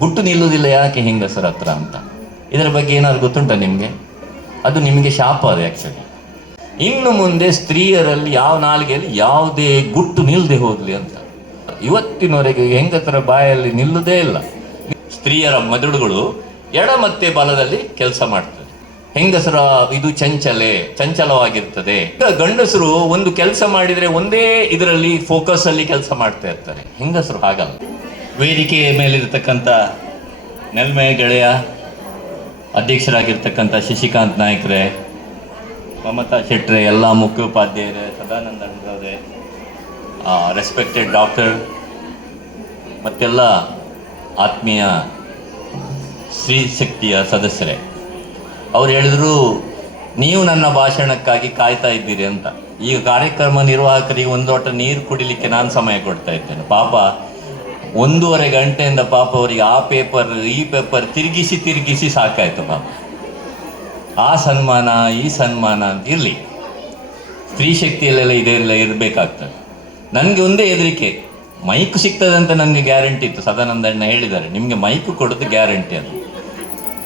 ಗುಟ್ಟು ನಿಲ್ಲುವುದಿಲ್ಲ ಯಾಕೆ ಹೆಂಗಸರ ಹತ್ರ ಅಂತ? ಇದರ ಬಗ್ಗೆ ಏನಾದ್ರು ಗೊತ್ತುಂಟ ನಿಮಗೆ? ಅದು ನಿಮಗೆ ಶಾಪ ಅದು ಆ್ಯಕ್ಚುಲಿ ಇನ್ನು ಮುಂದೆ ಸ್ತ್ರೀಯರಲ್ಲಿ ಯಾವ ನಾಲಿಗೆಯಲ್ಲಿ ಯಾವುದೇ ಗುಟ್ಟು ನಿಲ್ಲದೆ ಹೋಗಲಿ ಅಂತ. ಇವತ್ತಿನವರೆಗೆ ಹೆಂಗಸರ ಬಾಯಲ್ಲಿ ನಿಲ್ಲುವುದೇ ಇಲ್ಲ. ಸ್ತ್ರೀಯರ ಮೆದುಳುಗಳು ಎಡ ಮತ್ತೆ ಬಲದಲ್ಲಿ ಕೆಲಸ ಮಾಡ್ತದೆ. ಹೆಂಗಸರ ಇದು ಚಂಚಲೆ, ಚಂಚಲವಾಗಿರ್ತದೆ. ಗಂಡಸರು ಒಂದು ಕೆಲಸ ಮಾಡಿದ್ರೆ ಒಂದೇ ಇದರಲ್ಲಿ ಫೋಕಸ್ ಅಲ್ಲಿ ಕೆಲಸ ಮಾಡ್ತಾ ಇರ್ತಾರೆ. ಹೆಂಗಸರು ಹಾಗಲ್ಲ. ವೇದಿಕೆಯ ಮೇಲಿರ್ತಕ್ಕಂಥ ನೆಲ್ಮೆ ಗೆಳೆಯ ಅಧ್ಯಕ್ಷರಾಗಿರ್ತಕ್ಕಂಥ ಶಶಿಕಾಂತ್ ನಾಯ್ಕರೇ, ಮಮತಾ ಶೆಟ್ರೆ, ಎಲ್ಲ ಮುಖ್ಯೋಪಾಧ್ಯಾಯರೇ ಸದಾನಂದ ಅಣ್ಣರವರೇ ರೆಸ್ಪೆಕ್ಟೆಡ್ ಡಾಕ್ಟರ್ ಮತ್ತೆಲ್ಲ ಆತ್ಮೀಯ ಸ್ತ್ರೀ ಶಕ್ತಿಯ ಸದಸ್ಯರೇ. ಅವ್ರು ಹೇಳಿದ್ರು, ನೀವು ನನ್ನ ಭಾಷಣಕ್ಕಾಗಿ ಕಾಯ್ತಾ ಇದ್ದೀರಿ ಅಂತ. ಈಗ ಕಾರ್ಯಕ್ರಮ ನಿರ್ವಾಹಕರಿಗೆ ಒಂದು ಲೋಟ ನೀರು ಕುಡಿಲಿಕ್ಕೆ ನಾನು ಸಮಯ ಕೊಡ್ತಾ ಇದ್ದೇನೆ. ಪಾಪ ಒಂದೂವರೆ ಗಂಟೆಯಿಂದ ಪಾಪ ಅವರಿಗೆ ಆ ಪೇಪರ್ ಈ ಪೇಪರ್ ತಿರುಗಿಸಿ ತಿರುಗಿಸಿ ಸಾಕಾಯ್ತು ಪಾಪ. ಆ ಸನ್ಮಾನ, ಈ ಸನ್ಮಾನ ಅಂತ ಇರಲಿ. ಸ್ತ್ರೀ ಶಕ್ತಿಯಲ್ಲೆಲ್ಲ ಇದೆಲ್ಲ ಇರಬೇಕಾಗ್ತದೆ. ನನಗೆ ಒಂದೇ ಹೆದರಿಕೆ. ಮೈಕ್ ಸಿಗ್ತದೆ ಅಂತ ನನಗೆ ಗ್ಯಾರಂಟಿ ಇತ್ತು. ಸದಾನಂದಣ್ಣ ಹೇಳಿದ್ದಾರೆ. ನಿಮಗೆ ಮೈಕ್ ಕೊಡೋದು ಗ್ಯಾರಂಟಿ ಅದು.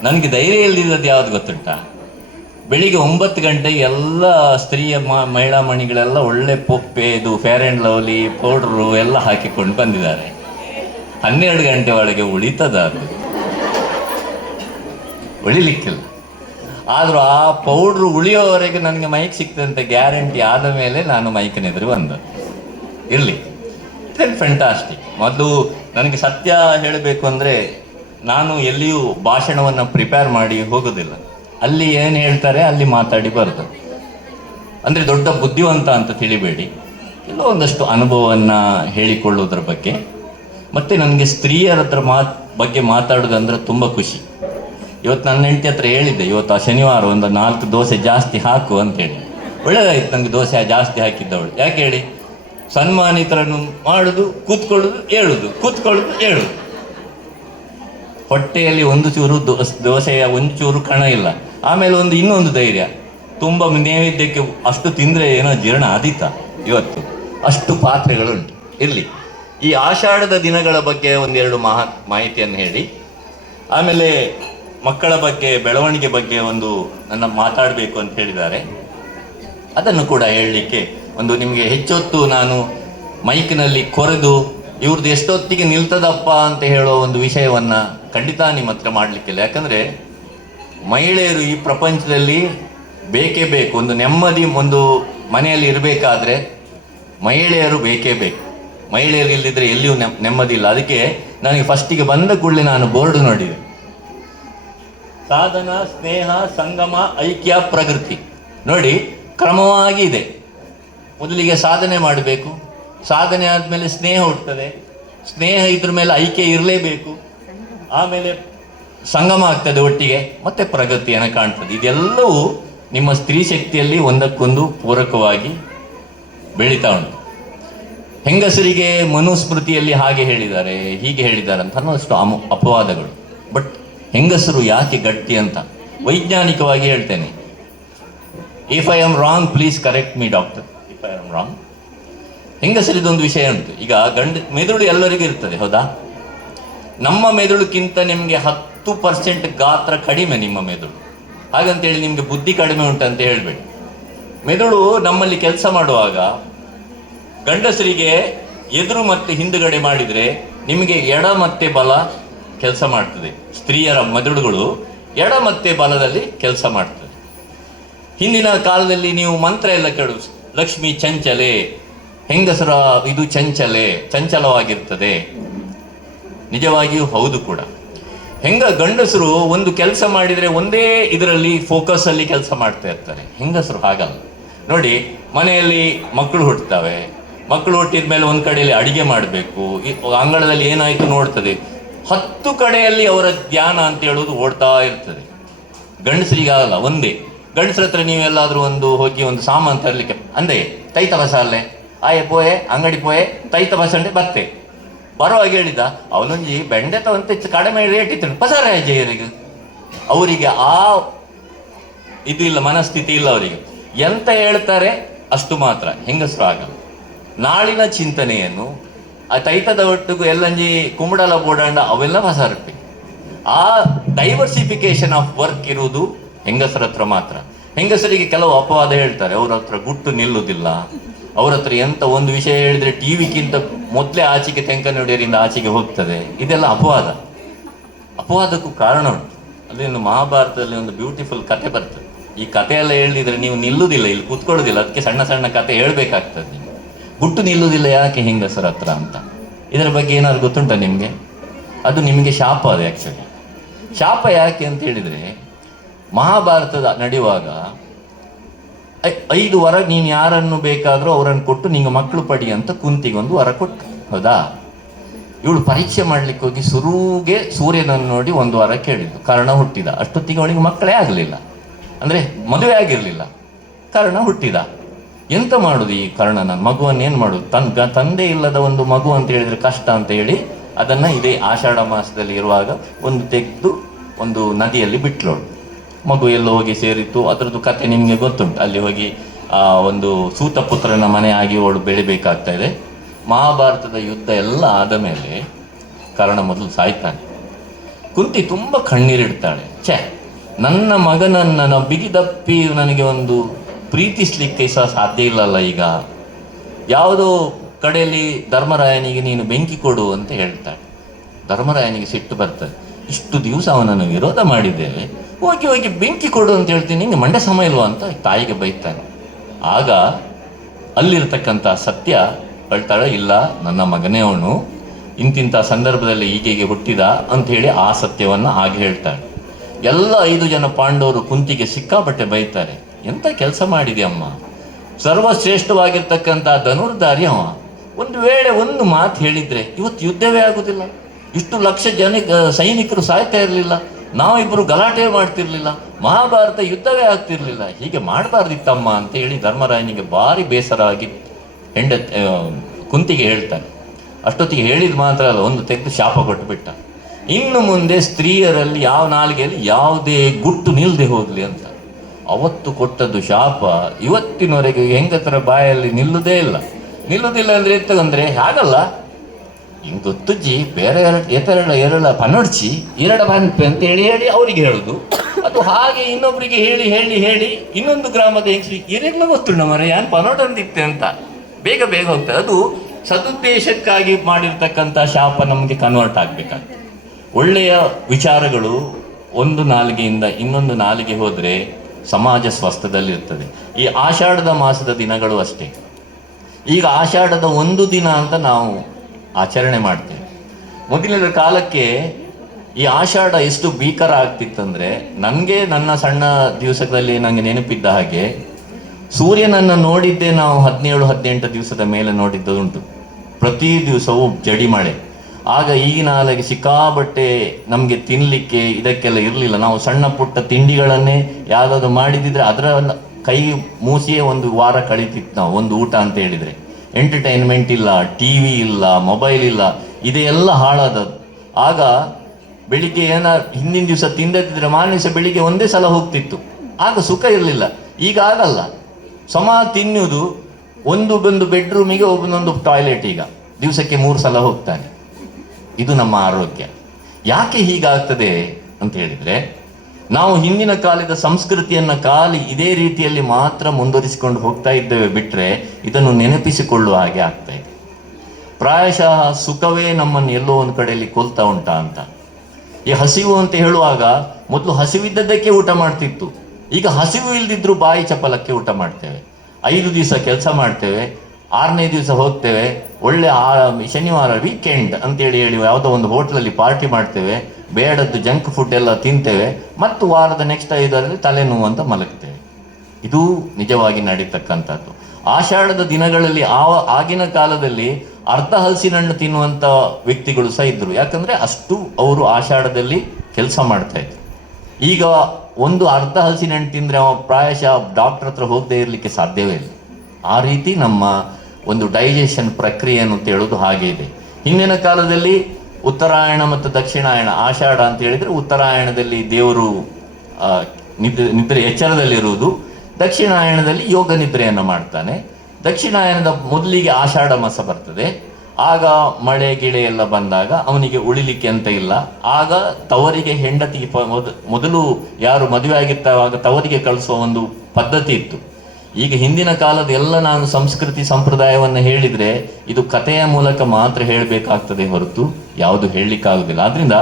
ನನಗೆ ಧೈರ್ಯ ಇಲ್ಲದಿದ್ದದ್ದು ಯಾವ್ದು ಗೊತ್ತುಂಟಾ? ಬೆಳಿಗ್ಗೆ ಒಂಬತ್ತು ಗಂಟೆ ಎಲ್ಲ ಸ್ತ್ರೀಯ ಮಹಿಳಾ ಮಣಿಗಳೆಲ್ಲ ಒಳ್ಳೆ ಪೊಪ್ಪೆ, ಇದು ಫೇರ್ ಆ್ಯಂಡ್ ಲವ್ಲಿ ಪೌಡ್ರು ಎಲ್ಲ ಹಾಕಿಕೊಂಡು ಬಂದಿದ್ದಾರೆ. ಹನ್ನೆರಡು ಗಂಟೆ ಒಳಗೆ ಉಳಿತದ ಅದು ಉಳಿಲಿಕ್ಕಿಲ್ಲ. ಆದರೂ ಆ ಪೌಡ್ರು ಉಳಿಯೋವರೆಗೆ ನನಗೆ ಮೈಕ್ ಸಿಗ್ತದಂತ ಗ್ಯಾರಂಟಿ ಆದ ಮೇಲೆ ನಾನು ಮೈಕಿನ ಎದುರು ಬಂದು. ಇರಲಿ. ಇಟ್ಸ್ ಫೆಂಟಾಸ್ಟಿಕ್ ಮೊದಲು ನನಗೆ ಸತ್ಯ ಹೇಳಬೇಕು ಅಂದರೆ ನಾನು ಎಲ್ಲಿಯೂ ಭಾಷಣವನ್ನು ಪ್ರಿಪೇರ್ ಮಾಡಿ ಹೋಗೋದಿಲ್ಲ. ಅಲ್ಲಿ ಏನು ಹೇಳ್ತಾರೆ ಅಲ್ಲಿ ಮಾತಾಡಿ ಬರೋದು. ಅಂದರೆ ದೊಡ್ಡ ಬುದ್ಧಿವಂತ ಅಂತ ತಿಳಿಬೇಡಿ. ಕೆಲವೊಂದಷ್ಟು ಅನುಭವವನ್ನು ಹೇಳಿಕೊಳ್ಳುವುದರ ಬಗ್ಗೆ. ಮತ್ತು ನನಗೆ ಸ್ತ್ರೀಯರ ಹತ್ರ ಮಾತ್ ಬಗ್ಗೆ ಮಾತಾಡೋದಂದ್ರೆ ತುಂಬ ಖುಷಿ. ಇವತ್ತು ನನ್ನ ಹೆಂಡತಿ ಹತ್ರ ಹೇಳಿದ್ದೆ, ಇವತ್ತು ಆ ಶನಿವಾರ ಒಂದು ನಾಲ್ಕು ದೋಸೆ ಜಾಸ್ತಿ ಹಾಕು ಅಂತೇಳಿ ಒಳ್ಳೆಯದಾಯ್ತು ನನಗೆ ದೋಸೆ ಜಾಸ್ತಿ ಹಾಕಿದ್ದವಳು. ಯಾಕೆ ಹೇಳಿ? ಸನ್ಮಾನಿತರನ್ನು ಮಾಡುದು, ಕೂತ್ಕೊಳ್ಳೋದು, ಹೇಳುದು ಕೂತ್ಕೊಳ್ಳೋದು, ಹೇಳುದು. ಹೊಟ್ಟೆಯಲ್ಲಿ ಒಂದು ಚೂರು ದೋಸ್- ದೋಸೆಯ ಒಂದು ಚೂರು ಕಣ ಇಲ್ಲ. ಆಮೇಲೆ ಒಂದು ಇನ್ನೊಂದು ಧೈರ್ಯ. ತುಂಬ ನೈವೇದ್ಯಕ್ಕೆ ಅಷ್ಟು ತಿಂದರೆ ಏನೋ ಜೀರ್ಣ ಆದೀತ ಇವತ್ತು. ಅಷ್ಟು ಪಾತ್ರೆಗಳುಂಟು. ಇರಲಿ. ಈ ಆಷಾಢದ ದಿನಗಳ ಬಗ್ಗೆ ಒಂದೆರಡು ಮಹಾ ಮಾಹಿತಿಯನ್ನು ಹೇಳಿ. ಆಮೇಲೆ ಮಕ್ಕಳ ಬಗ್ಗೆ, ಬೆಳವಣಿಗೆ ಬಗ್ಗೆ ಒಂದು ನನ್ನ ಮಾತಾಡಬೇಕು ಅಂತ ಹೇಳಿದ್ದಾರೆ. ಅದನ್ನು ಕೂಡ ಹೇಳಲಿಕ್ಕೆ ಒಂದು ನಿಮಗೆ ಹೆಚ್ಚೊತ್ತು ನಾನು ಮೈಕ್ನಲ್ಲಿ ಕೊರೆದು ಇವ್ರದ್ದು ಎಷ್ಟೊತ್ತಿಗೆ ನಿಲ್ತದಪ್ಪ ಅಂತ ಹೇಳೋ ಒಂದು ವಿಷಯವನ್ನು ಖಂಡಿತ ನಿಮ್ಮ ಹತ್ರ ಮಾಡಲಿಕ್ಕಿಲ್ಲ ಯಾಕಂದರೆ ಮಹಿಳೆಯರು ಈ ಪ್ರಪಂಚದಲ್ಲಿ ಬೇಕೇ ಬೇಕು. ಒಂದು ನೆಮ್ಮದಿ, ಒಂದು ಮನೆಯಲ್ಲಿ ಇರಬೇಕಾದ್ರೆ ಮಹಿಳೆಯರು ಬೇಕೇ ಬೇಕು. ಮಹಿಳೆಯರು ಇಲ್ಲದಿದ್ರೆ ಎಲ್ಲಿಯೂ ನೆಮ್- ನೆಮ್ಮದಿ ಇಲ್ಲ ಅದಕ್ಕೆ ನನಗೆ ಫಸ್ಟಿಗೆ ಬಂದ ಕೂಡಲೇ ನಾನು ಬೋರ್ಡ್ ನೋಡಿದೆ. ಸಾಧನ, ಸ್ನೇಹ, ಸಂಗಮ, ಐಕ್ಯ, ಪ್ರಗತಿ. ನೋಡಿ, ಕ್ರಮವಾಗಿ ಇದೆ. ಮೊದಲಿಗೆ ಸಾಧನೆ ಮಾಡಬೇಕು. ಸಾಧನೆ ಆದಮೇಲೆ ಸ್ನೇಹ ಹುಟ್ಟುತ್ತದೆ. ಸ್ನೇಹ ಇದ್ರ ಮೇಲೆ ಐಕ್ಯ ಇರಲೇಬೇಕು. ಆಮೇಲೆ ಸಂಗಮ ಆಗ್ತದೆ ಒಟ್ಟಿಗೆ. ಮತ್ತೆ ಪ್ರಗತಿಯನ್ನು ಕಾಣ್ತದೆ. ಇದೆಲ್ಲವೂ ನಿಮ್ಮ ಸ್ತ್ರೀ ಶಕ್ತಿಯಲ್ಲಿ ಒಂದಕ್ಕೊಂದು ಪೂರಕವಾಗಿ ಬೆಳೀತಾ ಉಂಟು. ಹೆಂಗಸರಿಗೆ ಮನುಸ್ಮೃತಿಯಲ್ಲಿ ಹಾಗೆ ಹೇಳಿದ್ದಾರೆ, ಹೀಗೆ ಹೇಳಿದ್ದಾರೆ ಅಂತ ಅನ್ನೋಷ್ಟು ಅಮು, ಅಪವಾದಗಳು. ಬಟ್ ಹೆಂಗಸರು ಯಾಕೆ ಗಟ್ಟಿ ಅಂತ? ವೈಜ್ಞಾನಿಕವಾಗಿ ಹೇಳ್ತೇನೆ. If I am wrong please correct me doctor if I am wrong ಹೆಂಗಸರಿದೊಂದು ವಿಷಯ ಉಂಟು. ಈಗ ಗಂಡ, ಮೆದುಳು ಎಲ್ಲರಿಗೂ ಇರ್ತದೆ, ಹೌದಾ? ನಮ್ಮ ಮೆದುಳುಕ್ಕಿಂತ ನಿಮಗೆ ಹತ್ತು ಪರ್ಸೆಂಟ್ ಗಾತ್ರ ಕಡಿಮೆ ನಿಮ್ಮ ಮೆದುಳು. ಹಾಗಂತೇಳಿ ನಿಮಗೆ ಬುದ್ಧಿ ಕಡಿಮೆ ಉಂಟು ಅಂತ ಹೇಳಬೇಡಿ. ಮೆದುಳು ನಮ್ಮಲ್ಲಿ ಕೆಲಸ ಮಾಡುವಾಗ ಗಂಡಸರಿಗೆ ಎದುರು ಮತ್ತೆ ಹಿಂದುಗಡೆ ಮಾಡಿದರೆ ನಿಮಗೆ ಎಡ ಮತ್ತೆ ಬಲ ಕೆಲಸ ಮಾಡ್ತದೆ. ಸ್ತ್ರೀಯರ ಮೆದುಳುಗಳು ಎಡ ಮತ್ತೆ ಬಲದಲ್ಲಿ ಕೆಲಸ ಮಾಡ್ತದೆ. ಹಿಂದಿನ ಕಾಲದಲ್ಲಿ ನೀವು ಮಂತ್ರ ಎಲ್ಲ ಕೇಳು. ಲಕ್ಷ್ಮಿ ಚಂಚಲೆ, ಹೆಂಗಸರ ಇದು ಚಂಚಲೆ, ಚಂಚಲವಾಗಿರ್ತದೆ. ನಿಜವಾಗಿಯೂ ಹೌದು ಕೂಡ. ಹೆಂಗ ಗಂಡಸರು ಒಂದು ಕೆಲಸ ಮಾಡಿದರೆ ಒಂದೇ ಇದರಲ್ಲಿ ಫೋಕಸ್ ಅಲ್ಲಿ ಕೆಲಸ ಮಾಡ್ತಾ ಇರ್ತಾರೆ. ಹೆಂಗಸರು ಹಾಗಲ್ಲ. ನೋಡಿ, ಮನೆಯಲ್ಲಿ ಮಕ್ಕಳು ಹುಟ್ಟುತ್ತವೆ. ಮಕ್ಕಳು ಹುಟ್ಟಿದ ಮೇಲೆ ಒಂದು ಕಡೆಯಲ್ಲಿ ಅಡಿಗೆ ಮಾಡಬೇಕು. ಅಂಗಳದಲ್ಲಿ ಏನಾಯ್ತು ನೋಡ್ತದೆ, ಹತ್ತು ಕಡೆಯಲ್ಲಿ ಅವರ ಧ್ಯಾನ ಅಂತ ಹೇಳೋದು ಓಡ್ತಾ ಇರ್ತದೆ. ಗಂಡಸರಿಗಾಗಲ್ಲ, ಒಂದೇ. ಗಂಡಸರ ಹತ್ರ ನೀವೆಲ್ಲಾದ್ರೂ ಒಂದು ಹೋಗಿ ಒಂದು ಸಾಮಾನು ತರಲಿಕ್ಕೆ, ಅಂದೆ ತೈತ ಬಸಾಲೆ ಆಯೆ ಪೋಯೆ, ಅಂಗಡಿ ಪೋಯೆ ತೈತ ಬಸಂಡೆ ಬತ್ತೆ. ಬರುವಾಗ ಹೇಳಿದ ಅವನೊಂಜಿ ಬೆಂಡೆ ತಗೊಂತ ಕಡಿಮೆ ರೇಟ್ ಇತ್ತು ಬಸಾರ ಜಯರಿಗೆ ಅವರಿಗೆ ಆ ಇದಿಲ್ಲ, ಮನಸ್ಥಿತಿ ಇಲ್ಲ ಅವರಿಗೆ. ಎಂತ ಹೇಳ್ತಾರೆ, ಅಷ್ಟು ಮಾತ್ರ, ಹೆಂಗಸರು ಆಗಲ್ಲ. ನಾಳಿನ ಚಿಂತನೆಯನ್ನು ಆ ತೈತದ ಒಟ್ಟಿಗೂ ಎಲ್ಲಂಜಿ ಕುಂಬಡಲ ಬೋಡಾಂಡ ಅವೆಲ್ಲ ಹೊಸ ಆ ಡೈವರ್ಸಿಫಿಕೇಶನ್ ಆಫ್ ವರ್ಕ್ ಇರುವುದು ಹೆಂಗಸರ ಹತ್ರ ಮಾತ್ರ. ಹೆಂಗಸರಿಗೆ ಕೆಲವು ಅಪವಾದ ಹೇಳ್ತಾರೆ, ಅವ್ರ ಹತ್ರ ಗುಟ್ಟು ನಿಲ್ಲುವುದಿಲ್ಲ ಅವ್ರ ಹತ್ರ ಎಂತ ಒಂದು ವಿಷಯ ಹೇಳಿದ್ರೆ ಟಿವಿಗಿಂತ ಮೊದಲೇ ಆಚೆಗೆ ತೆಂಕ ನೋಡಿಯರಿಂದ ಆಚೆಗೆ ಹೋಗ್ತದೆ. ಇದೆಲ್ಲ ಅಪವಾದ. ಅಪವಾದಕ್ಕೂ ಕಾರಣ ಉಂಟು. ಅಲ್ಲಿ ಒಂದು ಮಹಾಭಾರತದಲ್ಲಿ ಒಂದು ಬ್ಯೂಟಿಫುಲ್ ಕತೆ ಬರ್ತದೆ. ಈ ಕತೆ ಎಲ್ಲ ಹೇಳಿದ್ರೆ ನೀವು ನಿಲ್ಲುವುದಿಲ್ಲ ಇಲ್ಲಿ ಕೂತ್ಕೊಳ್ಳೋದಿಲ್ಲ. ಅದಕ್ಕೆ ಸಣ್ಣ ಸಣ್ಣ ಕತೆ ಹೇಳ್ಬೇಕಾಗ್ತದೆ. ಗುಟ್ಟು ನಿಲ್ಲುವುದಿಲ್ಲ ಯಾಕೆ ಹೆಂಗಸರ ಹತ್ರ ಅಂತ? ಇದರ ಬಗ್ಗೆ ಏನಾದ್ರು ಗೊತ್ತುಂಟಾ ನಿಮಗೆ? ಅದು ನಿಮಗೆ ಶಾಪ ಅದು ಆ್ಯಕ್ಚುಲಿ ಶಾಪ ಯಾಕೆ ಅಂತ ಹೇಳಿದರೆ, ಮಹಾಭಾರತದ ನಡೆಯುವಾಗ ಐದು ವರ ನೀನು ಯಾರನ್ನು ಬೇಕಾದರೂ ಅವರನ್ನು ಕೊಟ್ಟು ನಿಂಗೆ ಮಕ್ಕಳು ಪಡಿ ಅಂತ ಕುಂತಿಗೆ ಒಂದು ವರ ಕೊಟ್ಟು ಹೌದಾ? ಇವಳು ಪರೀಕ್ಷೆ ಮಾಡ್ಲಿಕ್ಕೆ ಹೋಗಿ ಸುರುಗೆ ಸೂರ್ಯನನ್ನು ನೋಡಿ ಒಂದು ವಾರ ಕೇಳಿದ್ದು. ಕಾರಣ ಹುಟ್ಟಿದ. ಅಷ್ಟೊತ್ತಿಗೆ ಅವಳಿಗೆ ಮಕ್ಕಳೇ ಆಗಲಿಲ್ಲ. ಅಂದ್ರೆ ಮದುವೆ ಆಗಿರಲಿಲ್ಲ. ಕಾರಣ ಹುಟ್ಟಿದ. ಎಂತ ಮಾಡುದು ಈ ಕರ್ಣನ? ಮಗುವನ್ನು ಏನು ಮಾಡುದು? ತನ್ ತಂದೆ ಇಲ್ಲದ ಒಂದು ಮಗು ಅಂತ ಹೇಳಿದ್ರೆ ಕಷ್ಟ ಅಂತ ಹೇಳಿ ಅದನ್ನ ಇದೇ ಆಷಾಢ ಮಾಸದಲ್ಲಿ ಇರುವಾಗ ಒಂದು ತೆಗೆದು ಒಂದು ನದಿಯಲ್ಲಿ ಬಿಟ್ಲೋಳು ಮಗು ಎಲ್ಲೋ ಹೋಗಿ ಸೇರಿತ್ತು. ಅದರದ್ದು ಕತೆ ನಿಮಗೆ ಗೊತ್ತುಂಟು. ಅಲ್ಲಿ ಹೋಗಿ, ಆ, ಒಂದು ಸೂತಪುತ್ರನ ಮನೆ ಆಗಿ ಅವಳು ಬೆಳಿಬೇಕಾಗ್ತಾ ಇದೆ. ಮಹಾಭಾರತದ ಯುದ್ಧ ಎಲ್ಲ ಆದ ಮೇಲೆ ಕರ್ಣ ಮೊದಲು ಸಾಯ್ತಾನೆ. ಕುಂತಿ ತುಂಬ ಕಣ್ಣೀರಿಡ್ತಾಳೆ. ಛೆ, ನನ್ನ ಮಗನನ್ನ ಬಿಗಿದಪ್ಪಿ ನನಗೆ ಒಂದು ಪ್ರೀತಿಸ್ಲಿಕ್ಕೆ ಸಹ ಸಾಧ್ಯ ಇಲ್ಲಲ್ಲ ಈಗ. ಯಾವುದೋ ಕಡೆಯಲ್ಲಿ ಧರ್ಮರಾಯನಿಗೆ ನೀನು ಬೆಂಕಿ ಕೊಡು ಅಂತ ಹೇಳ್ತಾಳೆ. ಧರ್ಮರಾಯನಿಗೆ ಸಿಟ್ಟು ಬರ್ತದೆ. ಇಷ್ಟು ದಿವಸ ಅವನನ್ನು ವಿರೋಧ ಮಾಡಿದ್ದೇವೆ ಹೋಗಿ ಹೋಗಿ ಬೆಂಕಿ ಕೊಡು ಅಂತ ಹೇಳ್ತೀನಿ. ನಿಂಗೆ ಮಂಡೆ ಸಮ ಇಲ್ವಾ ಅಂತ ತಾಯಿಗೆ ಬೈತಾನೆ. ಆಗ ಅಲ್ಲಿರ್ತಕ್ಕಂಥ ಸತ್ಯ ಹೇಳ್ತಾಳೆ, ಇಲ್ಲ, ನನ್ನ ಮಗನೇ ಅವನು. ಇಂತಿಂಥ ಸಂದರ್ಭದಲ್ಲಿ ಈಗೀಗೆ ಹುಟ್ಟಿದ ಅಂತ ಹೇಳಿ ಆ ಸತ್ಯವನ್ನು ಹಾಗೆ ಹೇಳ್ತಾಳೆ. ಎಲ್ಲ ಐದು ಜನ ಪಾಂಡವರು ಕುಂತಿಗೆ ಸಿಕ್ಕಾಪಟ್ಟೆ ಬೈತಾರೆ. ಎಂತ ಕೆಲಸ ಮಾಡಿದ್ಯಮ್ಮ ಸರ್ವಶ್ರೇಷ್ಠವಾಗಿರ್ತಕ್ಕಂಥ ಧನುರ್ಧಾರಿ ಅವ. ಒಂದು ವೇಳೆ ಒಂದು ಮಾತು ಹೇಳಿದರೆ ಇವತ್ತು ಯುದ್ಧವೇ ಆಗುದಿಲ್ಲ. ಇಷ್ಟು ಲಕ್ಷ ಜನ ಸೈನಿಕರು ಸಾಯ್ತಾ ಇರಲಿಲ್ಲ. ನಾವಿಬ್ಬರು ಗಲಾಟೆ ಮಾಡ್ತಿರ್ಲಿಲ್ಲ. ಮಹಾಭಾರತ ಯುದ್ಧವೇ ಆಗ್ತಿರ್ಲಿಲ್ಲ. ಹೀಗೆ ಮಾಡಬಾರ್ದಿತ್ತಮ್ಮ ಅಂತ ಹೇಳಿ ಧರ್ಮರಾಯನಿಗೆ ಭಾರಿ ಬೇಸರ ಆಗಿ ಹೆಂಡ ಕುಂತಿಗೆ ಹೇಳ್ತಾನೆ. ಅಷ್ಟೊತ್ತಿಗೆ ಹೇಳಿದ ಮಾತ್ರ ಅಲ್ಲ, ಒಂದು ತೆಗೆದು ಶಾಪ ಕೊಟ್ಟುಬಿಟ್ಟ ಇನ್ನು ಮುಂದೆ ಸ್ತ್ರೀಯರಲ್ಲಿ ಯಾವ ನಾಲಿಗೆಯಲ್ಲಿ ಯಾವುದೇ ಗುಟ್ಟು ನಿಲ್ಲದೆ ಹೋಗಲಿ ಅಂತ. ಅವತ್ತು ಕೊಟ್ಟದ್ದು ಶಾಪ ಇವತ್ತಿನವರೆಗೆ ಹೆಂಗತರ ಬಾಯಲ್ಲಿ ನಿಲ್ಲುವುದೇ ಇಲ್ಲ. ನಿಲ್ಲುವುದಿಲ್ಲ ಅಂದ್ರೆ ಎಂತ ಅಂದ್ರೆ ಹಾಗಲ್ಲ. ಹಿಂಗೆ ಗೊತ್ತುಜ್ಜಿ, ಬೇರೆ ಎತರಳ ಎರಳ ಪನ್ನೊಡ್ಚಿ ಎರಡ ಪನ್ಪೆ ಅಂತ ಹೇಳಿ ಹೇಳಿ ಅವರಿಗೆ ಹೇಳುದು. ಅದು ಹಾಗೆ ಇನ್ನೊಬ್ಬರಿಗೆ ಹೇಳಿ ಹೇಳಿ ಹೇಳಿ ಇನ್ನೊಂದು ಗ್ರಾಮದ ಹೆಂಗಸಿ ಇರೆಲ್ಲ ಗೊತ್ತು ಮರ, ಯಾನ್ ಪನೋಟಂದಿತ್ತೆ ಅಂತ. ಬೇಗ ಬೇಗ ಹೋಗ್ತದೆ ಅದು ಸದುದ್ದೇಶಕ್ಕಾಗಿ ಮಾಡಿರ್ತಕ್ಕಂಥ ಶಾಪ ನಮಗೆ ಕನ್ವರ್ಟ್ ಆಗ್ಬೇಕಂತ ಒಳ್ಳೆಯ ವಿಚಾರಗಳು ಒಂದು ನಾಲಿಗೆಯಿಂದ ಇನ್ನೊಂದು ನಾಲಿಗೆ ಹೋದರೆ ಸಮಾಜ ಸ್ವಸ್ಥದಲ್ಲಿರ್ತದೆ ಈ ಆಷಾಢದ ಮಾಸದ ದಿನಗಳು ಅಷ್ಟೇ. ಈಗ ಆಷಾಢದ ಒಂದು ದಿನ ಅಂತ ನಾವು ಆಚರಣೆ ಮಾಡ್ತೇವೆ. ಮೊದಲಿನ ಕಾಲಕ್ಕೆ ಈ ಆಷಾಢ ಎಷ್ಟು ಭೀಕರ ಆಗ್ತಿತ್ತಂದರೆ, ನನಗೆ ನನ್ನ ಸಣ್ಣ ದಿವಸಗಳಲ್ಲಿ ನನಗೆ ನೆನಪಿದ್ದ ಹಾಗೆ ಸೂರ್ಯನನ್ನು ನೋಡಿದ್ದೇ ನಾವು ಹದಿನೇಳು, ಹದಿನೆಂಟು ದಿವಸದ ಮೇಲೆ ನೋಡಿದ್ದು ಉಂಟು ಪ್ರತಿ ದಿವಸವೂ ಜಡಿ ಮಳೆ ಆಗ ಈಗಿನ ಹಾಲಿಗೆ ಸಿಕ್ಕಾಬಟ್ಟೆ ನಮಗೆ ತಿನ್ನಲಿಕ್ಕೆ ಇದಕ್ಕೆಲ್ಲ ಇರಲಿಲ್ಲ. ನಾವು ಸಣ್ಣ ಪುಟ್ಟ ತಿಂಡಿಗಳನ್ನೇ ಯಾವುದಾದ್ರು ಮಾಡಿದಿದ್ರೆ ಅದರ ಕೈ ಮೂಸಿಯೇ ಒಂದು ವಾರ ಕಳೀತಿತ್ತು ನಾವು, ಒಂದು ಊಟ ಅಂತ ಹೇಳಿದರೆ. ಎಂಟರ್ಟೈನ್ಮೆಂಟ್ ಇಲ್ಲ ಟಿ ವಿ ಇಲ್ಲ ಮೊಬೈಲ್ ಇಲ್ಲ ಇದೆಲ್ಲ ಹಾಳಾದದ್ದು. ಆಗ ಬೆಳಿಗ್ಗೆ ಏನ ಹಿಂದಿನ ದಿವಸ ತಿಂದದಿದ್ರೆ ಮಾರನೇ ದಿವಸ ಬೆಳಿಗ್ಗೆ ಒಂದೇ ಸಲ ಹೋಗ್ತಿತ್ತು. ಆಗ ಸುಖ ಇರಲಿಲ್ಲ. ಈಗ ಆಗಲ್ಲ. ಸಮ ತಿನ್ನುವುದು ಒಂದು ಬಂದು ಬೆಡ್ರೂಮಿಗೆ ಒಬ್ಬನೊಂದು ಟಾಯ್ಲೆಟ್ ಈಗ. ದಿವಸಕ್ಕೆ ಮೂರು ಸಲ ಹೋಗ್ತಾನೆ. ಇದು ನಮ್ಮ ಆರೋಗ್ಯ. ಯಾಕೆ ಹೀಗಾಗ್ತದೆ ಅಂತ ಹೇಳಿದ್ರೆ, ನಾವು ಹಿಂದಿನ ಕಾಲದ ಸಂಸ್ಕೃತಿಯನ್ನ ಕಾಲಿ ಇದೇ ರೀತಿಯಲ್ಲಿ ಮಾತ್ರ ಮುಂದುವರಿಸಿಕೊಂಡು ಹೋಗ್ತಾ ಇದ್ದೇವೆ ಬಿಟ್ರೆ ಇದನ್ನು ನೆನಪಿಸಿಕೊಳ್ಳುವ ಹಾಗೆ ಆಗ್ತಾ ಇದೆ. ಪ್ರಾಯಶಃ ಸುಖವೇ ನಮ್ಮನ್ನು ಎಲ್ಲೋ ಒಂದು ಕಡೆಯಲ್ಲಿ ಕೊಲ್ತಾ ಉಂಟಾ ಅಂತ. ಈ ಹಸಿವು ಅಂತ ಹೇಳುವಾಗ ಮೊದಲು ಹಸಿವಿದ್ದದ್ದಕ್ಕೆ ಊಟ ಮಾಡ್ತಿತ್ತು. ಈಗ ಹಸಿವು ಇಲ್ದಿದ್ರು ಬಾಯಿ ಚಪಲಕ್ಕೆ ಊಟ ಮಾಡ್ತೇವೆ. ಐದು ದಿವಸ ಕೆಲಸ ಮಾಡ್ತೇವೆ, ಆರನೇ ದಿವಸ ಹೋಗ್ತೇವೆ ಒಳ್ಳೆ ಆ- ಶನಿವಾರ ವೀಕೆಂಡ್ ಅಂತೇಳಿ ಹೇಳಿ ಯಾವುದೋ ಒಂದು ಹೋಟ್ಲಲ್ಲಿ ಪಾರ್ಟಿ ಮಾಡ್ತೇವೆ, ಬೇಡದ್ದು ಜಂಕ್ ಫುಡ್ ಎಲ್ಲ ತಿಂತೇವೆ, ಮತ್ತು ವಾರದ ನೆಕ್ಸ್ಟ್ ಐದರಲ್ಲಿ ತಲೆನೋವು ಅಂತ ಮಲಗ್ತೇವೆ. ಇದು ನಿಜವಾಗಿ ನಡೀತಕ್ಕಂಥದ್ದು. ಆಷಾಢದ ದಿನಗಳಲ್ಲಿ ಆ ಆಗಿನ ಕಾಲದಲ್ಲಿ ಅರ್ಧ ಹಲಸಿನ ಹಣ್ಣು ತಿನ್ನುವಂತ ವ್ಯಕ್ತಿಗಳು ಸಹ ಇದ್ದರು ಯಾಕಂದರೆ ಅಷ್ಟು ಅವರು ಆಷಾಢದಲ್ಲಿ ಕೆಲಸ ಮಾಡ್ತಾ ಇದ್ರು. ಈಗ ಒಂದು ಅರ್ಧ ಹಲಸಿನ ಹಣ್ಣು ತಿಂದರೆ ಅವ ಪ್ರಾಯಶಃ ಡಾಕ್ಟರ್ ಹತ್ರ ಹೋಗದೆ ಇರಲಿಕ್ಕೆ ಸಾಧ್ಯವೇ ಇಲ್ಲ. ಆ ರೀತಿ ನಮ್ಮ ಒಂದು ಡೈಜೆಷನ್ ಪ್ರಕ್ರಿಯೆ ಅಂತ ಹೇಳೋದು ಹಾಗೆ ಇದೆ. ಹಿಂದಿನ ಕಾಲದಲ್ಲಿ ಉತ್ತರಾಯಣ ಮತ್ತು ದಕ್ಷಿಣಾಯಣ, ಆಷಾಢ ಅಂತ ಹೇಳಿದ್ರೆ ಉತ್ತರಾಯಣದಲ್ಲಿ ದೇವರು ನಿದ್ರೆ ನಿದ್ರೆ ಎಚ್ಚರದಲ್ಲಿರುವುದು. ದಕ್ಷಿಣಾಯಣದಲ್ಲಿ ಯೋಗ ನಿದ್ರೆಯನ್ನು ಮಾಡ್ತಾನೆ. ದಕ್ಷಿಣಾಯನದ ಮೊದಲಿಗೆ ಆಷಾಢ ಮಾಸ ಬರ್ತದೆ. ಆಗ ಮಳೆ, ಗಿಳೆ ಎಲ್ಲ ಬಂದಾಗ ಅವನಿಗೆ ಉಳಿಲಿಕ್ಕೆ ಅಂತ ಇಲ್ಲ. ಆಗ ತವರಿಗೆ ಹೆಂಡತಿ ಮೊದಲು ಯಾರು ಮದುವೆ ಆಗಿರ್ತಾವಾಗ ತವರಿಗೆ ಕಳಿಸುವ ಒಂದು ಪದ್ಧತಿ ಇತ್ತು. ಈಗ ಹಿಂದಿನ ಕಾಲದ ಎಲ್ಲ ನಾನು ಸಂಸ್ಕೃತಿ ಸಂಪ್ರದಾಯವನ್ನು ಹೇಳಿದ್ರೆ ಇದು ಕಥೆಯ ಮೂಲಕ ಮಾತ್ರ ಹೇಳಬೇಕಾಗ್ತದೆ ಹೊರತು ಯಾವುದು ಹೇಳಲಿಕ್ಕಾಗುದಿಲ್ಲ. ಆದ್ರಿಂದ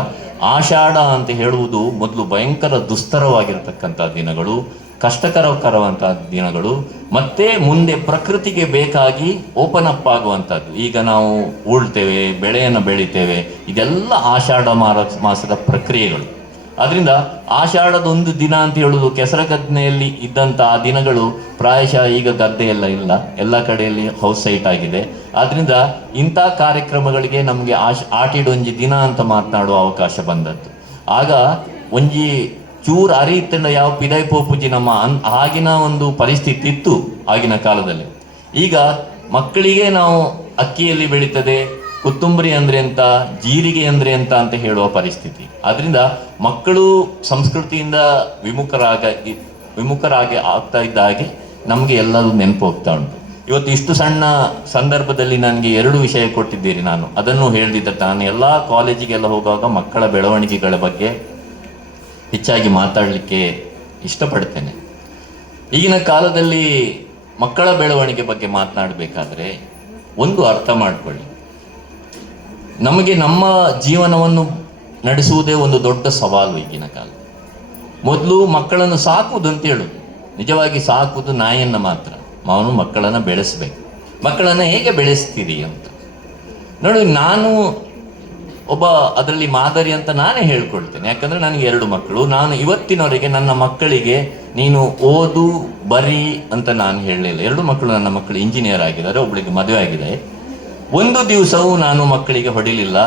ಆಷಾಢ ಅಂತ ಹೇಳುವುದು ಮೊದಲು ಭಯಂಕರ ದುಸ್ತರವಾಗಿರತಕ್ಕಂಥ ದಿನಗಳು, ಕಷ್ಟಕರಕರವಂತಹ ದಿನಗಳು, ಮತ್ತೆ ಮುಂದೆ ಪ್ರಕೃತಿಗೆ ಬೇಕಾಗಿ ಓಪನ್ ಅಪ್ ಆಗುವಂಥದ್ದು. ಈಗ ನಾವು ಉಳ್ತೇವೆ, ಬೆಳೆಯನ್ನು ಬೆಳಿತೇವೆ, ಇದೆಲ್ಲ ಆಷಾಢ ಮಾಸದ ಪ್ರಕ್ರಿಯೆಗಳು. ಅದರಿಂದ ಆಷಾಢದ ಒಂದು ದಿನ ಅಂತ ಹೇಳುವುದು ಕೆಸರಗದ್ದೆಯಲ್ಲಿ ಇದ್ದಂಥ ಆ ದಿನಗಳು ಪ್ರಾಯಶಃ ಈಗ ಗದ್ದೆ ಎಲ್ಲ ಇಲ್ಲ. ಎಲ್ಲ ಕಡೆಯಲ್ಲಿ ಹೌಸ್ ಸೈಟ್ ಆಗಿದೆ. ಆದ್ರಿಂದ ಇಂಥ ಕಾರ್ಯಕ್ರಮಗಳಿಗೆ ನಮಗೆ ಆಶ್ ಆಟಿಡೊಂಜಿ ದಿನ ಅಂತ ಮಾತನಾಡುವ ಅವಕಾಶ ಬಂದದ್ದು. ಆಗ ಒಂಜಿ ಚೂರ್ ಅರಿತಂಡ ಯಾವ ಪಿದಾಯ್ ಪೋಪುಜಿ ನಮ್ಮ ಅನ್ ಆಗಿನ ಒಂದು ಪರಿಸ್ಥಿತಿ ಇತ್ತು ಆಗಿನ ಕಾಲದಲ್ಲಿ. ಈಗ ಮಕ್ಕಳಿಗೆ ನಾವು ಅಕ್ಕಿಯಲ್ಲಿ ಬೆಳೀತದೆ ಕೊತ್ತಂಬರಿ ಅಂದ್ರೆ ಅಂತ ಜೀರಿಗೆ ಅಂದ್ರೆ ಅಂತ ಅಂತ ಹೇಳುವ ಪರಿಸ್ಥಿತಿ. ಆದ್ರಿಂದ ಮಕ್ಕಳು ಸಂಸ್ಕೃತಿಯಿಂದ ವಿಮುಖರಾಗ, ವಿಮುಖರಾಗಿ ಆಗ್ತಾ ಇದ್ದ ಹಾಗೆ ನಮಗೆ ಎಲ್ಲರೂ ನೆನಪು ಹೋಗ್ತಾ ಉಂಟು. ಇವತ್ತು ಇಷ್ಟು ಸಣ್ಣ ಸಂದರ್ಭದಲ್ಲಿ ನನಗೆ ಎರಡು ವಿಷಯ ಕೊಟ್ಟಿದ್ದೀರಿ ನಾನು. ಅದನ್ನು ಹೇಳಿದ ನಾನು ಎಲ್ಲ ಕಾಲೇಜಿಗೆಲ್ಲ ಹೋಗುವಾಗ ಮಕ್ಕಳ ಬೆಳವಣಿಗೆಗಳ ಬಗ್ಗೆ ಹೆಚ್ಚಾಗಿ ಮಾತಾಡಲಿಕ್ಕೆ ಇಷ್ಟಪಡ್ತೇನೆ. ಈಗಿನ ಕಾಲದಲ್ಲಿ ಮಕ್ಕಳ ಬೆಳವಣಿಗೆ ಬಗ್ಗೆ ಮಾತನಾಡಬೇಕಾದ್ರೆ ಒಂದು ಅರ್ಥ ಮಾಡಿಕೊಳ್ಳಿ. ನಮಗೆ ನಮ್ಮ ಜೀವನವನ್ನು ನಡೆಸುವುದೇ ಒಂದು ದೊಡ್ಡ ಸವಾಲು ಈಗಿನ ಕಾಲ ಮೊದಲು ಮಕ್ಕಳನ್ನು ಸಾಕುವುದು ಅಂತ ಹೇಳುದು. ನಿಜವಾಗಿ ಸಾಕುವುದು ನಾಯಿಯನ್ನು ಮಾತ್ರ. ಅವನು ಮಕ್ಕಳನ್ನು ಬೆಳೆಸಬೇಕು. ಮಕ್ಕಳನ್ನು ಹೇಗೆ ಬೆಳೆಸ್ತೀರಿ ಅಂತ. ನೋಡಿ, ನಾನು ಒಬ್ಬ ಅದರಲ್ಲಿ ಮಾದರಿ ಅಂತ ನಾನೇ ಹೇಳ್ಕೊಳ್ತೇನೆ. ಯಾಕಂದರೆ ನನಗೆ ಎರಡು ಮಕ್ಕಳು. ನಾನು ಇವತ್ತಿನವರೆಗೆ ನನ್ನ ಮಕ್ಕಳಿಗೆ ನೀನು ಓದು, ಬರಿ ಅಂತ ನಾನು ಹೇಳಲಿಲ್ಲ. ಎರಡು ಮಕ್ಕಳು ನನ್ನ ಮಕ್ಕಳು. ಇಂಜಿನಿಯರ್ ಆಗಿದ್ದಾರೆ ಒಬ್ಬಳಿಗೆ ಮದುವೆ ಆಗಿದೆ. ಒಂದು ದಿವಸವೂ ನಾನು ಮಕ್ಕಳಿಗೆ ಹೊಡಿಲಿಲ್ಲ,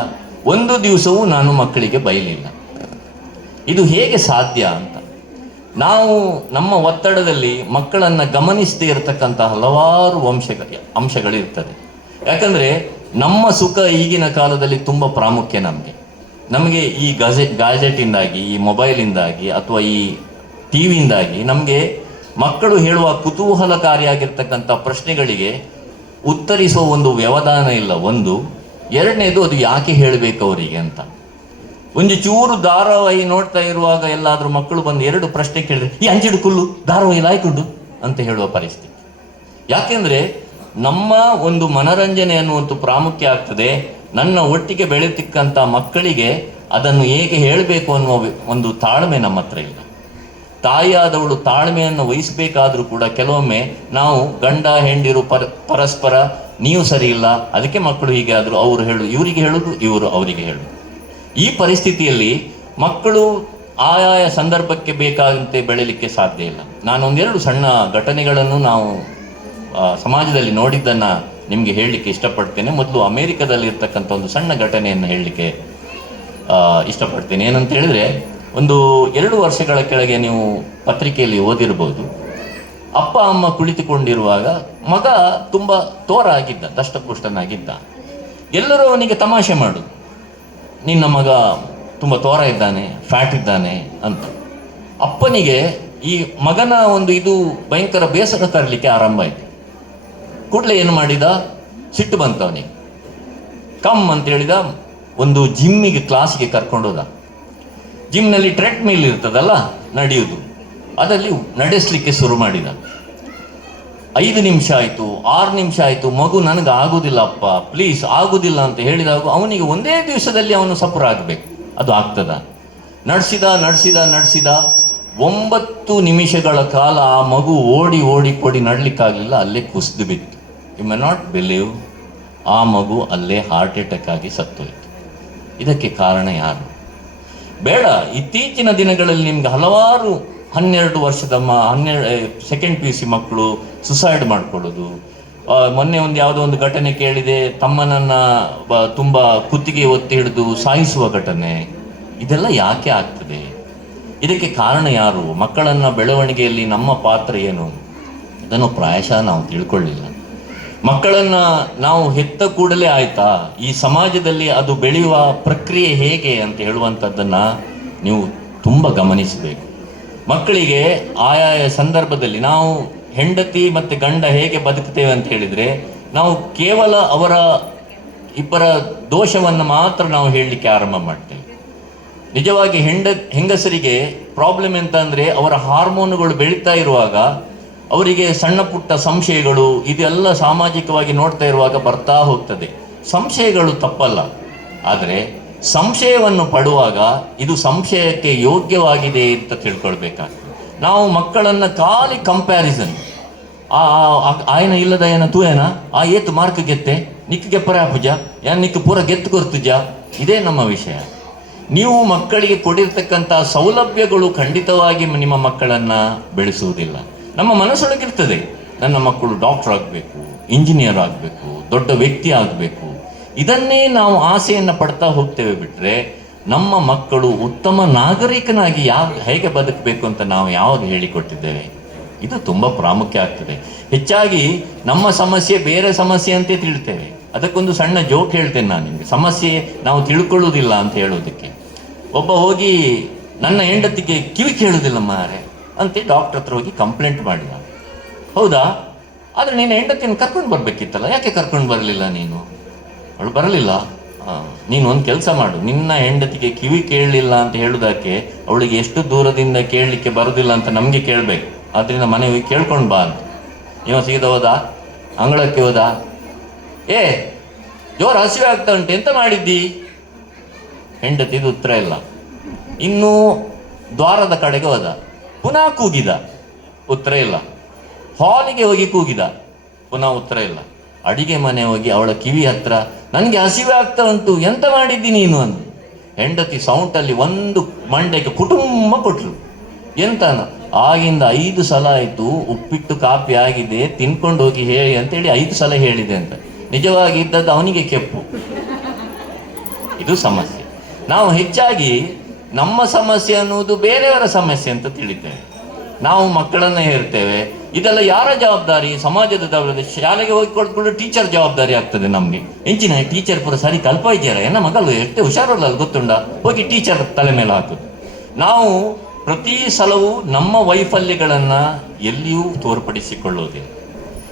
ಒಂದು ದಿವಸವೂ ನಾನು ಮಕ್ಕಳಿಗೆ ಬೈಲಿಲ್ಲ. ಇದು ಹೇಗೆ ಸಾಧ್ಯ ಅಂತ. ನಾವು ನಮ್ಮ ಒತ್ತಡದಲ್ಲಿ ಮಕ್ಕಳನ್ನು ಗಮನಿಸದೇ ಇರತಕ್ಕಂಥ ಹಲವಾರು ವಂಶಗ ಅಂಶಗಳಿರ್ತದೆ ಯಾಕಂದರೆ ನಮ್ಮ ಸುಖ ಈಗಿನ ಕಾಲದಲ್ಲಿ ತುಂಬ ಪ್ರಾಮುಖ್ಯ ನಮಗೆ. ನಮಗೆ ಈ ಗಜೆ, ಗ್ಯಾಜೆಟಿಂದಾಗಿ, ಈ ಮೊಬೈಲಿಂದಾಗಿ ಅಥವಾ ಈ ಟಿ ವಿಯಿಂದಾಗಿ ನಮಗೆ ಮಕ್ಕಳು ಹೇಳುವ ಕುತೂಹಲಕಾರಿಯಾಗಿರ್ತಕ್ಕಂಥ ಪ್ರಶ್ನೆಗಳಿಗೆ ಉತ್ತರಿಸುವ ಒಂದು ವ್ಯವಧಾನ ಇಲ್ಲ, ಒಂದು. ಎರಡನೇದು ಅದು ಯಾಕೆ ಹೇಳಬೇಕು ಅವರಿಗೆ ಅಂತ. ಒಂದು ಚೂರು ಧಾರಾವಾಹಿ ನೋಡ್ತಾ ಇರುವಾಗ ಎಲ್ಲಾದರೂ ಮಕ್ಕಳು ಬಂದು ಎರಡು ಪ್ರಶ್ನೆ ಕೇಳಿದ್ರೆ, ಈ ಅಂಜಿಡು ಕುಲ್ಲು, ಧಾರಾವಾಹಿ ಲಾಯ್ಕೊಂಡು ಅಂತ ಹೇಳುವ ಪರಿಸ್ಥಿತಿ. ಯಾಕೆಂದ್ರೆ ನಮ್ಮ ಒಂದು ಮನರಂಜನೆ ಅನ್ನುವಂಥ ಪ್ರಾಮುಖ್ಯ ಆಗ್ತದೆ. ನನ್ನ ಒಟ್ಟಿಗೆ ಬೆಳೆತಿಕ್ಕಂಥ ಮಕ್ಕಳಿಗೆ ಅದನ್ನು ಹೇಗೆ ಹೇಳಬೇಕು ಅನ್ನುವ ಒಂದು ತಾಳ್ಮೆ ನಮ್ಮ ಹತ್ರ ಇಲ್ಲ. ತಾಯಿಯಾದವಳು ತಾಳ್ಮೆಯನ್ನು ವಹಿಸಬೇಕಾದ್ರೂ ಕೂಡ ಕೆಲವೊಮ್ಮೆ ನಾವು ಗಂಡ, ಹೆಂಡಿರು, ಪರ, ಪರಸ್ಪರ ನೀವು ಸರಿ ಇಲ್ಲ ಅದಕ್ಕೆ ಮಕ್ಕಳು ಹೀಗೆ ಆದ್ರು ಅವರು ಹೇಳು, ಇವರಿಗೆ ಹೇಳುದು, ಇವರು ಅವರಿಗೆ ಹೇಳುದು. ಈ ಪರಿಸ್ಥಿತಿಯಲ್ಲಿ ಮಕ್ಕಳು ಆಯಾಯ ಸಂದರ್ಭಕ್ಕೆ ಬೇಕಾದಂತೆ ಬೆಳೆಯಲಿಕ್ಕೆ ಸಾಧ್ಯ ಇಲ್ಲ. ನಾನೊಂದೆರಡು ಸಣ್ಣ ಘಟನೆಗಳನ್ನು ನಾವು ಸಮಾಜದಲ್ಲಿ ನೋಡಿದ್ದನ್ನ ನಿಮಗೆ ಹೇಳಲಿಕ್ಕೆ ಇಷ್ಟಪಡ್ತೇನೆ. ಮೊದಲು ಅಮೇರಿಕದಲ್ಲಿರ್ತಕ್ಕಂಥ ಒಂದು ಸಣ್ಣ ಘಟನೆಯನ್ನು ಹೇಳಲಿಕ್ಕೆ ಇಷ್ಟಪಡ್ತೇನೆ. ಏನಂತ ಹೇಳಿದ್ರೆ ಒಂದು ಎರಡು ವರ್ಷಗಳ ಕೆಳಗೆ ನೀವು ಪತ್ರಿಕೆಯಲ್ಲಿ ಓದಿರ್ಬೋದು. ಅಪ್ಪ, ಅಮ್ಮ ಕುಳಿತುಕೊಂಡಿರುವಾಗ ಮಗ ತುಂಬ ತೋರ ಆಗಿದ್ದ ದಷ್ಟಪುಷ್ಟನಾಗಿದ್ದ. ಎಲ್ಲರೂ ಅವನಿಗೆ ತಮಾಷೆ ಮಾಡು. ನಿನ್ನ ಮಗ ತುಂಬ ತೋರ ಇದ್ದಾನೆ ಫ್ಯಾಟ್ ಇದ್ದಾನೆ ಅಂತ. ಅಪ್ಪನಿಗೆ ಈ ಮಗನ ಒಂದು ಇದು ಭಯಂಕರ ಬೇಸರ ತರಲಿಕ್ಕೆ ಆರಂಭ ಆಯಿತು. ಕೂಡಲೇ ಏನು ಮಾಡಿದ? ಸಿಟ್ಟು ಬಂತು ಅವನಿಗೆ. ಕಮ್ ಅಂತ ಹೇಳಿದ ಒಂದು ಜಿಮ್ಮಿಗೆ, ಕ್ಲಾಸಿಗೆ ಕರ್ಕೊಂಡೋದ ಜಿಮ್ನಲ್ಲಿ ಟ್ರೆಡ್ ಮಿಲ್ ಇರ್ತದಲ್ಲ ನಡೆಯುವುದು ಅದರಲ್ಲಿ ನಡೆಸಲಿಕ್ಕೆ ಶುರು ಮಾಡಿದ. ಐದು ನಿಮಿಷ ಆಯಿತು, ಆರು ನಿಮಿಷ ಆಯಿತು, ಮಗು ನನಗೆ ಆಗೋದಿಲ್ಲ, ಅಪ್ಪ ಪ್ಲೀಸ್ ಆಗೋದಿಲ್ಲ ಅಂತ ಹೇಳಿದಾಗ ಅವನಿಗೆ ಒಂದೇ ದಿವಸದಲ್ಲಿ ಅವನು ಸಪುರ ಆಗಬೇಕು. ಅದು ಆಗ್ತದ. ನಡೆಸಿದ ನಡೆಸಿದ ನಡೆಸಿದ, ಒಂಬತ್ತು ನಿಮಿಷಗಳ ಕಾಲ ಆ ಮಗು ಓಡಿ ಓಡಿ ಕೊಡಿ ನಡಲಿಕ್ಕಾಗಲಿಲ್ಲ, ಅಲ್ಲೇ ಕುಸಿದು ಬಿತ್ತು. ಯು ಮೆ ನಾಟ್ ಬಿಲೀವ್ ಆ ಮಗು ಅಲ್ಲೇ ಹಾರ್ಟ್ ಅಟ್ಯಾಕ್ ಆಗಿ ಸತ್ತೋಯಿತು. ಇದಕ್ಕೆ ಕಾರಣ ಯಾರು? ಬೇಡ. ಇತ್ತೀಚಿನ ದಿನಗಳಲ್ಲಿ ನಿಮ್ಗೆ ಹಲವಾರು ಹನ್ನೆರಡು ವರ್ಷದ ಮ ಹನ್ನೆರಡು ಸೆಕೆಂಡ್ ಪಿ ಯು ಸಿ ಮಕ್ಕಳು ಸುಸೈಡ್ ಮಾಡ್ಕೊಳ್ಳೋದು. ಮೊನ್ನೆ ಒಂದು ಯಾವುದೋ ಒಂದು ಘಟನೆ ಕೇಳಿದೆ, ತಮ್ಮನನ್ನ ತುಂಬ ಕುತ್ತಿಗೆ ಒತ್ತಿ ಹಿಡಿದು ಸಾಯಿಸುವ ಘಟನೆ. ಇದೆಲ್ಲ ಯಾಕೆ ಆಗ್ತದೆ? ಇದಕ್ಕೆ ಕಾರಣ ಯಾರು? ಮಕ್ಕಳನ್ನ ಬೆಳವಣಿಗೆಯಲ್ಲಿ ನಮ್ಮ ಪಾತ್ರ ಏನು? ಅದನ್ನು ಪ್ರಾಯಶಃ ನಾವು ತಿಳ್ಕೊಳ್ಳಿಲ್ಲ. ಮಕ್ಕಳನ್ನ ನಾವು ಹೆತ್ತ ಕೂಡಲೇ ಆಯ್ತಾ? ಈ ಸಮಾಜದಲ್ಲಿ ಅದು ಬೆಳೆಯುವ ಪ್ರಕ್ರಿಯೆ ಹೇಗೆ ಅಂತ ಹೇಳುವಂಥದ್ದನ್ನ ನೀವು ತುಂಬ ಗಮನಿಸಬೇಕು. ಮಕ್ಕಳಿಗೆ ಆಯಾಯ ಸಂದರ್ಭದಲ್ಲಿ ನಾವು ಹೆಂಡತಿ ಮತ್ತೆ ಗಂಡ ಹೇಗೆ ಬದುಕ್ತೇವೆ ಅಂತ ಹೇಳಿದ್ರೆ, ನಾವು ಕೇವಲ ಅವರ ಇಬ್ಬರ ದೋಷವನ್ನು ಮಾತ್ರ ನಾವು ಹೇಳಲಿಕ್ಕೆ ಆರಂಭ ಮಾಡ್ತೇವೆ. ನಿಜವಾಗಿ ಹೆಂಡ, ಹೆಂಗಸರಿಗೆ ಪ್ರಾಬ್ಲಮ್ ಎಂತ ಅಂದರೆ, ಅವರ ಹಾರ್ಮೋನುಗಳು ಬೆಳೀತಾ ಇರುವಾಗ ಅವರಿಗೆ ಸಣ್ಣ ಪುಟ್ಟ ಸಂಶಯಗಳು ಇದೆಲ್ಲ ಸಾಮಾಜಿಕವಾಗಿ ನೋಡ್ತಾ ಇರುವಾಗ ಬರ್ತಾ ಹೋಗ್ತದೆ. ಸಂಶಯಗಳು ತಪ್ಪಲ್ಲ. ಆದರೆ ಸಂಶಯವನ್ನು ಪಡುವಾಗ ಇದು ಸಂಶಯಕ್ಕೆ ಯೋಗ್ಯವಾಗಿದೆ ಅಂತ ತಿಳ್ಕೊಳ್ಬೇಕಾಗ್ತದೆ. ನಾವು ಮಕ್ಕಳನ್ನು ಖಾಲಿ ಕಂಪ್ಯಾರಿಸನ್ ಆ ಆಯನ ಇಲ್ಲದ ಏನ ತೂ ಏನ ಆ ಏತು ಮಾರ್ಕ್ ಗೆತ್ತೆ? ನಿಕ್ ಗೆಪ್ಪರ ಪೂಜ? ಯಾನ್ ನಿಕ್ ಪೂರ ಗೆತ್ತು ಕೊರ್ತುಜ ಇದೇ ನಮ್ಮ ವಿಷಯ. ನೀವು ಮಕ್ಕಳಿಗೆ ಕೊಡಿರ್ತಕ್ಕಂಥ ಸೌಲಭ್ಯಗಳು ಖಂಡಿತವಾಗಿ ನಿಮ್ಮ ಮಕ್ಕಳನ್ನ ಬೆಳೆಸುವುದಿಲ್ಲ. ನಮ್ಮ ಮನಸ್ಸೊಳಗಿರ್ತದೆ. ನನ್ನ ಮಕ್ಕಳು ಡಾಕ್ಟರ್ ಆಗಬೇಕು ಇಂಜಿನಿಯರ್ ಆಗಬೇಕು, ದೊಡ್ಡ ವ್ಯಕ್ತಿ ಆಗಬೇಕು. ಇದನ್ನೇ ನಾವು ಆಸೆಯನ್ನು ಪಡ್ತಾ ಹೋಗ್ತೇವೆ ಬಿಟ್ಟರೆ ನಮ್ಮ ಮಕ್ಕಳು ಉತ್ತಮ ನಾಗರಿಕನಾಗಿ ಯಾವ, ಹೇಗೆ ಬದುಕಬೇಕು ಅಂತ ನಾವು ಯಾವಾಗ ಹೇಳಿಕೊಟ್ಟಿದ್ದೇವೆ? ಇದು ತುಂಬ ಪ್ರಾಮುಖ್ಯ ಆಗ್ತದೆ. ಹೆಚ್ಚಾಗಿ ನಮ್ಮ ಸಮಸ್ಯೆ ಬೇರೆ ಸಮಸ್ಯೆ ಅಂತ ತಿಳ್ತೇವೆ. ಅದಕ್ಕೊಂದು ಸಣ್ಣ ಜೋಕ್ ಹೇಳ್ತೇನೆ ನಾನು ನಿಮಗೆ. ಸಮಸ್ಯೆ ನಾವು ತಿಳ್ಕೊಳ್ಳೋದಿಲ್ಲ ಅಂತ ಹೇಳೋದಕ್ಕೆ. ಒಬ್ಬ ಹೋಗಿ ನನ್ನ ಹೆಂಡತಿಗೆ ಕಿವಿ ಕೇಳುವುದಿಲ್ಲ ಮಾರೆ ಅಂತ ಡಾಕ್ಟರ್ ಹತ್ರ ಹೋಗಿ ಕಂಪ್ಲೇಂಟ್ ಮಾಡಿದ. ಹೌದಾ? ಆದರೆ ನೀನು ಹೆಂಡತಿಯನ್ನು ಕರ್ಕೊಂಡು ಬರಬೇಕಿತ್ತಲ್ಲ? ಯಾಕೆ ಕರ್ಕೊಂಡು ಬರಲಿಲ್ಲ ನೀನು? ಅವಳು ಬರಲಿಲ್ಲ. ನೀನು ಒಂದು ಕೆಲಸ ಮಾಡು. ನಿನ್ನ ಹೆಂಡತಿಗೆ ಕಿವಿ ಕೇಳಲಿಲ್ಲ ಅಂತ ಹೇಳುವುದಕ್ಕೆ ಅವಳಿಗೆ ಎಷ್ಟು ದೂರದಿಂದ ಕೇಳಲಿಕ್ಕೆ ಬರೋದಿಲ್ಲ ಅಂತ ನಮಗೆ ಕೇಳಬೇಕು. ಆದ್ದರಿಂದ ಮನೆ ಹೋಗಿ ಕೇಳ್ಕೊಂಡು ಬಾ ಅಂತ. ನೀವು ಸೀದಾ ಹೋದ? ಅಂಗಳಕ್ಕೆ ಹೋದ? ಏ, ಜೋರು ಹಸಿವೆ ಆಗ್ತಾ ಉಂಟು. ಎಂತ ಮಾಡಿದ್ದಿ? ಹೆಂಡತಿದು ಉತ್ತರ ಇಲ್ಲ. ಇನ್ನೂ ದ್ವಾರದ ಕಡೆಗೆ ಹೋದ. ಪುನಃ ಕೂಗಿದ. ಉತ್ತರ ಇಲ್ಲ. ಹಾಲಿಗೆ ಹೋಗಿ ಕೂಗಿದ. ಪುನಃ ಉತ್ತರ ಇಲ್ಲ. ಅಡಿಗೆ ಮನೆ ಹೋಗಿ ಅವಳ ಕಿವಿ ಹತ್ರ, ನನಗೆ ಹಸಿವೆ ಆಗ್ತಾ ಉಂಟು, ಎಂತ ಮಾಡಿದ್ದಿ ನೀನು? ಅಂದು ಹೆಂಡತಿ ಸೌಂಟಲ್ಲಿ ಒಂದು ಮಂಡೆಗೆ ಕುಟುಂಬ ಕೊಟ್ಟರು ಎಂತ ಆಗಿಂದ ಐದು ಸಲ ಆಯಿತು, ಉಪ್ಪಿಟ್ಟು ಕಾಪಿ ಆಗಿದೆ, ತಿನ್ಕೊಂಡು ಹೋಗಿ ಹೇಳಿ ಅಂತೇಳಿ ಐದು ಸಲ ಹೇಳಿದೆ ಅಂತ. ನಿಜವಾಗಿ ಇದ್ದದ್ದು ಅವನಿಗೆ ಕೆಪ್ಪು. ಇದು ಸಮಸ್ಯೆ. ನಾವು ಹೆಚ್ಚಾಗಿ ನಮ್ಮ ಸಮಸ್ಯೆ ಅನ್ನುವುದು ಬೇರೆಯವರ ಸಮಸ್ಯೆ ಅಂತ ತಿಳಿತೇವೆ. ನಾವು ಮಕ್ಕಳನ್ನು ಹೇಳ್ತೇವೆ. ಇದೆಲ್ಲ ಯಾರ ಜವಾಬ್ದಾರಿ? ಸಮಾಜದ ಜವಾಬ್ದಾರಿ ಶಾಲೆಗೆ ಹೋಗಿ ಕೊಡ್ಕೊಂಡು ಟೀಚರ್ ಜವಾಬ್ದಾರಿ ಆಗ್ತದೆ ನಮಗೆ. ಎಂಚಿನ ಟೀಚರ್ ಪೂರ ಸರಿ ಇದೆಯಾರ ಏನ ಮಗಳು ಎಷ್ಟು ಹುಷಾರಲ್ಲ ಗೊತ್ತುಂಡ? ಹೋಗಿ ಟೀಚರ್ ತಲೆ ಮೇಲೆ ಹಾಕುದು. ನಾವು ಪ್ರತಿ ಸಲವೂ ನಮ್ಮ ವೈಫಲ್ಯಗಳನ್ನು ಎಲ್ಲಿಯೂ ತೋರ್ಪಡಿಸಿಕೊಳ್ಳೋದಿಲ್ಲ.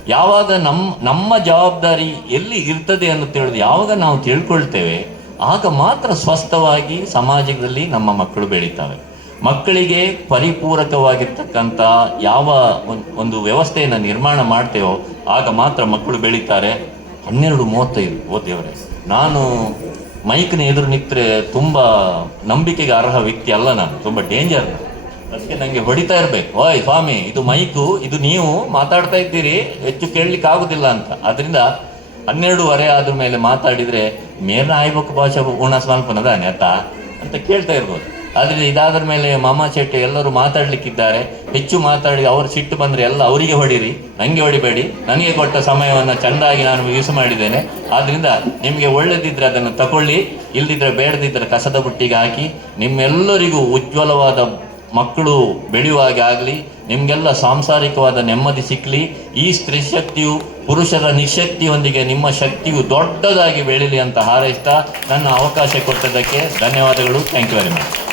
ಯಾವಾಗ ನಮ್ಮ ನಮ್ಮ ಜವಾಬ್ದಾರಿ ಎಲ್ಲಿ ಇರ್ತದೆ ಅಂತ ತಿಳಿದು ಯಾವಾಗ ನಾವು ತಿಳ್ಕೊಳ್ತೇವೆ ಆಗ ಮಾತ್ರ ಸ್ವಸ್ಥವಾಗಿ ಸಮಾಜದಲ್ಲಿ ನಮ್ಮ ಮಕ್ಕಳು ಬೆಳೀತಾವೆ. ಮಕ್ಕಳಿಗೆ ಪರಿಪೂರಕವಾಗಿರ್ತಕ್ಕಂಥ ಯಾವ ಒಂದು ವ್ಯವಸ್ಥೆಯನ್ನು ನಿರ್ಮಾಣ ಮಾಡ್ತೇವೋ, ಆಗ ಮಾತ್ರ ಮಕ್ಕಳು ಬೆಳೀತಾರೆ. ಹನ್ನೆರಡು ಮೂವತ್ತೈದು ಓ ದೇವರೇ ನಾನು ಮೈಕ್ನ ಎದುರು ನಿಂತರೆ ತುಂಬ ನಂಬಿಕೆಗೆ ಅರ್ಹ ವ್ಯಕ್ತಿ ಅಲ್ಲ ನಾನು. ತುಂಬ ಡೇಂಜರ್ ಅದಕ್ಕೆ ನನಗೆ ಹೊಡಿತಾ ಇರಬೇಕು. ಓಯ್ ಸ್ವಾಮಿ, ಇದು ಮೈಕು, ಇದು ನೀವು ಮಾತಾಡ್ತಾ ಇದ್ದೀರಿ, ಹೆಚ್ಚು ಕೇಳಲಿಕ್ಕೆ ಆಗುದಿಲ್ಲ ಅಂತ. ಅದರಿಂದ ಹನ್ನೆರಡೂವರೆ ಆದ ಮೇಲೆ ಮಾತಾಡಿದ್ರೆ ಮೇರ್ನ ಆಯ್ಬೇಕು ಭಾಷೆ ಉಣ ಸ್ವಲ್ಪನದ ನೆತ ಅಂತ ಕೇಳ್ತಾ ಇರ್ಬೋದು. ಆದರೆ ಇದಾದ್ರ ಮೇಲೆ ಮಾಮಾ ಶೆಟ್ಟಿ ಎಲ್ಲರೂ ಮಾತಾಡ್ಲಿಕ್ಕಿದ್ದಾರೆ. ಹೆಚ್ಚು ಮಾತಾಡಿ ಅವ್ರು ಸಿಟ್ಟು ಬಂದರೆ ಎಲ್ಲ ಅವರಿಗೆ ಹೊಡಿರಿ. ನನಗೆ ಹೊಡಿಬೇಡಿ. ನನಗೆ ಕೊಟ್ಟ ಸಮಯವನ್ನು ಚೆಂದಾಗಿ ನಾನು ಯೂಸ್ ಮಾಡಿದ್ದೇನೆ. ಆದ್ದರಿಂದ ನಿಮಗೆ ಒಳ್ಳೆದಿದ್ರೆ ಅದನ್ನು ತಗೊಳ್ಳಿ ಇಲ್ದಿದ್ರೆ ಬೇಡದಿದ್ರೆ ಕಸದ ಬುಟ್ಟಿಗೆ ಹಾಕಿ ನಿಮ್ಮೆಲ್ಲರಿಗೂ ಉಜ್ವಲವಾದ ಮಕ್ಕಳು ಬೆಳೆಯುವಾಗೆ ಆಗಲಿ. ನಿಮಗೆಲ್ಲ ಸಾಂಸಾರಿಕವಾದ ನೆಮ್ಮದಿ ಸಿಕ್ಕಲಿ ಈ ಸ್ತ್ರೀ ಶಕ್ತಿಯು ಪುರುಷರ ನಿಶಕ್ತಿಯೊಂದಿಗೆ ನಿಮ್ಮ ಶಕ್ತಿಯು ದೊಡ್ಡದಾಗಿ ಬೆಳೀಲಿ ಅಂತ ಹಾರೈಸ್ತಾ ನನ್ನ ಅವಕಾಶ ಕೊಟ್ಟದಕ್ಕೆ ಧನ್ಯವಾದಗಳು. Thank you very much